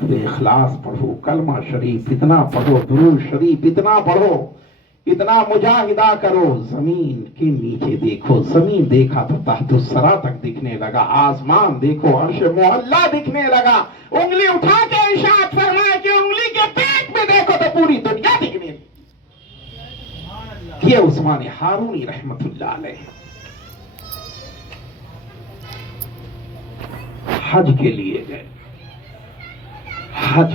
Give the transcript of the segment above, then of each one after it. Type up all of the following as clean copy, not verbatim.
سورۃ اخلاص پڑھو، کلمہ شریف اتنا پڑھو، درود شریف اتنا پڑھو، اتنا مجاہدہ کرو، زمین کے نیچے دیکھو، زمین دیکھا تو تحت الثری تک دکھنے لگا، آسمان دیکھو عرش معلی دکھنے لگا، انگلی اٹھا کے ارشاد فرمایا کہ انگلی کے پیٹ میں دیکھو تو پوری دنیا دکھنے لگی۔ یہ عثمان ہارونی رحمت اللہ علیہ حج کے لیے گئے، حج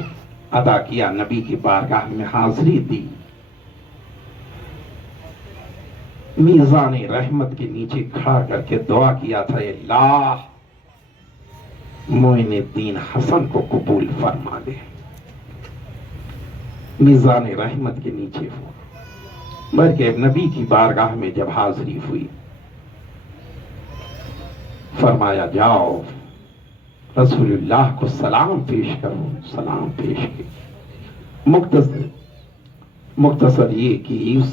ادا کیا، نبی کی بارگاہ میں حاضری دی، میزان رحمت کے نیچے کھڑا کر کے دعا کیا تھا، اے اللہ معین الدین حسن کو قبول فرما دے۔ میزان رحمت کے نیچے ہوا، بلکہ نبی کی بارگاہ میں جب حاضری ہوئی فرمایا جاؤ رسول اللہ کو سلام پیش کرو، سلام پیش کیا۔ مختصر یہ کہ اس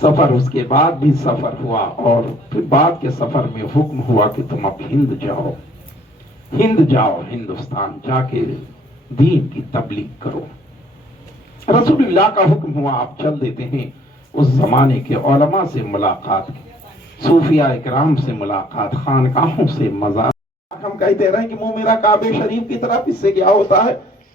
سفر، اس کے بعد بھی سفر ہوا، اور پھر بعد کے سفر میں حکم ہوا کہ تم اب ہند جاؤ، ہندوستان جا کے دین کی تبلیغ کرو۔ رسول اللہ کا حکم ہوا، آپ چل دیتے ہیں۔ اس زمانے کے علماء سے ملاقات، صوفیاء اکرام سے ملاقات، خانقاہوں سے مزار۔ ہم کہتے رہے کہ منہ میرا کعبہ شریف کی طرف، اس سے کیا ہوتا ہے؟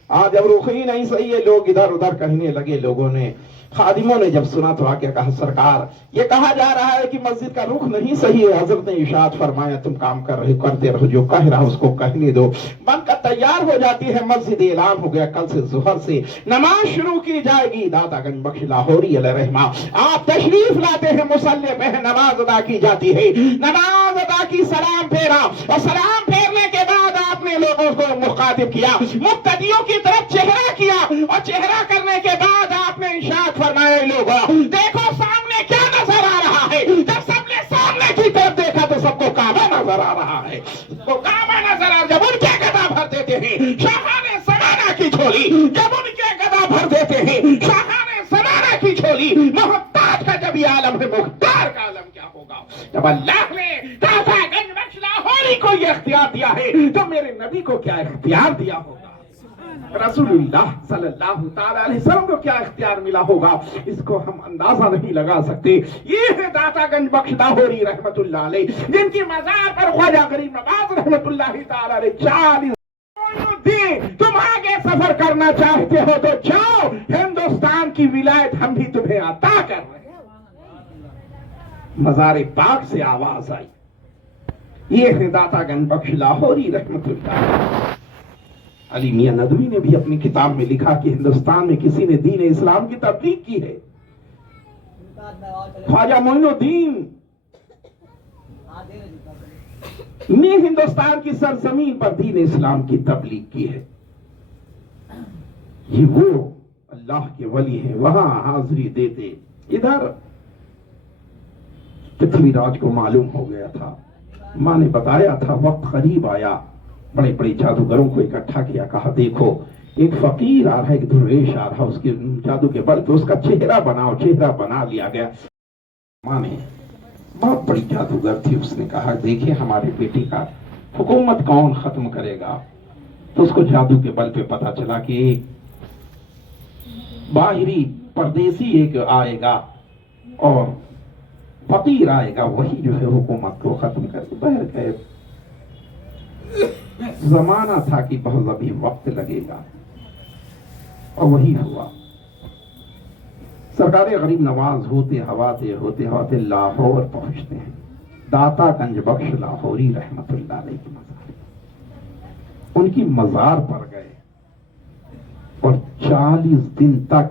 آج اب رخ ہی نہیں صحیح ہے، لوگ ادھر ادھر کہنے لگے۔ لوگوں نے، خادموں نے جب سنا تو آ کے کہا سرکار یہ کہا جا رہا ہے کہ مسجد کا رخ نہیں صحیح ہے۔ حضرت نے ارشاد فرمایا تم کام کرتے رہو، جو کہہ رہا اس کو کہنے دو۔ بن کر تیار ہو جاتی ہے مسجد، اعلان ہو گیا کل سے ظہر سے نماز شروع کی جائے گی۔ داتا گنج بخش لاہوری علیہ رحمہ آپ تشریف لاتے ہیں، مصلی پہ نماز ادا کی جاتی ہے۔ نماز ادا کی، سلام پھیرا، اور سلام پھیرنے کے بعد آپ نے لوگوں کو مخاطب کیا، مقتدیوں کی طرف چہرہ کیا، اور چہرہ کرنے کے بعد آپ نے ارشاد فرمایا لوگوں دیکھو سامنے کیا نظر آ رہا ہے۔ جب سب نے سامنے کی طرف دیکھا تو سب کو کعبہ نظر آ رہا ہے، سب کو کعبہ نظر آ۔ جب ان کے گدا بھر دیتے ہیں شاہان سمانہ کی جھولی، جب ان کے گدا بھر دیتے ہیں شاہان سمانہ کی جھولی، محتاج کا جب یہ عالم ہے، مختار کا عالم کیا ہوگا؟ جب اللہ نے داتا گنج بخش لاہوری کو یہ اختیار دیا ہے تو میرے نبی کو کیا اختیار دیا ہوگا؟ رسول اللہ صلی اللہ تعالی علیہ وسلم کو کیا اختیار ملا ہوگا؟ اس کو ہم اندازہ نہیں لگا سکتے۔ یہ ہے داتا گنج بخش لاہوری رحمت اللہ علیہ، جن کی مزار پر خواجہ غریب نواز رحمت اللہ تعالی علیہ 40 تم آگے سفر کرنا چاہتے ہو تو جاؤ، ہندوستان کی ولایت ہم بھی تمہیں عطا کر رہے ہیں۔ مزار پاک سے آواز آئی، یہ ہے داتا گنج بخش لاہوری رحمت اللہ علیہ۔ علی میاں ندوی نے بھی اپنی کتاب میں لکھا کہ ہندوستان میں کسی نے دین اسلام کی تبلیغ کی ہے، خواجہ معین الدین نے ہندوستان کی سرزمین پر دین اسلام کی تبلیغ کی ہے۔ یہ وہ اللہ کے ولی ہیں، وہاں حاضری دیتے۔ ادھر پرتھوی راج کو معلوم ہو گیا تھا، ماں نے بتایا تھا، وقت قریب آیا، بڑے بڑے جادوگروں کو اکٹھا کیا، کہا دیکھو ایک فقیر آ رہا ہے، ایک درویش آ رہا، اس کے جادو کے بل پہ اس کا چہرہ بناؤ۔ چہرہ بنا لیا گیا۔ ماں نے، بہت بڑی جادوگر تھی، اس نے کہا دیکھیں ہمارے بیٹے کا حکومت کون ختم کرے گا؟ تو اس کو جادو کے بل پہ پتا چلا کہ ایک باہری پردیسی ایک آئے گا اور فقیر آئے گا، وہی جو ہے حکومت کو ختم کرے گا۔ بہرکیف زمانہ تھا کہ بہت ابھی وقت لگے گا، اور وہی ہوا۔ سرکار غریب نواز ہوتے لاہور پہنچتے ہیں۔ داتا گنج بخش لاہوری رحمت اللہ علیہ کی مزار، ان کی مزار پر گئے اور 40 دن تک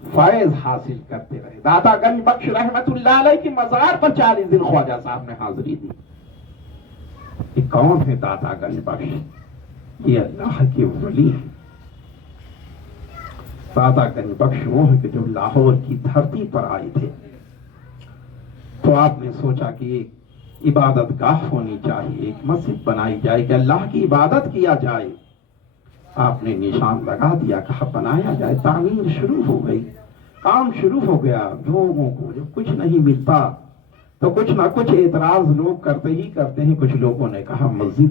فیض حاصل کرتے رہے۔ داتا گنج بخش رحمت اللہ علیہ کی مزار پر 40 دن خواجہ صاحب نے حاضری دی۔ یہ کون ہے داتا گنج بخش؟ یہ اللہ کے ولی ہیں۔ داتا گنج بخش وہ ہیں کہ جو لاہور کی دھرتی پر آئے تھے، تو آپ نے سوچا کہ ایک عبادت گاہ ہونی چاہیے، ایک مسجد بنائی جائے کہ اللہ کی عبادت کیا جائے۔ آپ نے نشان لگا دیا، کہا بنایا جائے۔ تعمیر شروع ہو گئی، کام شروع ہو گیا۔ لوگوں کو جب کچھ نہیں ملتا تو کچھ نہ کچھ اعتراض لوگ کرتے ہی کرتے ہیں۔ کچھ لوگوں نے کہا مسجد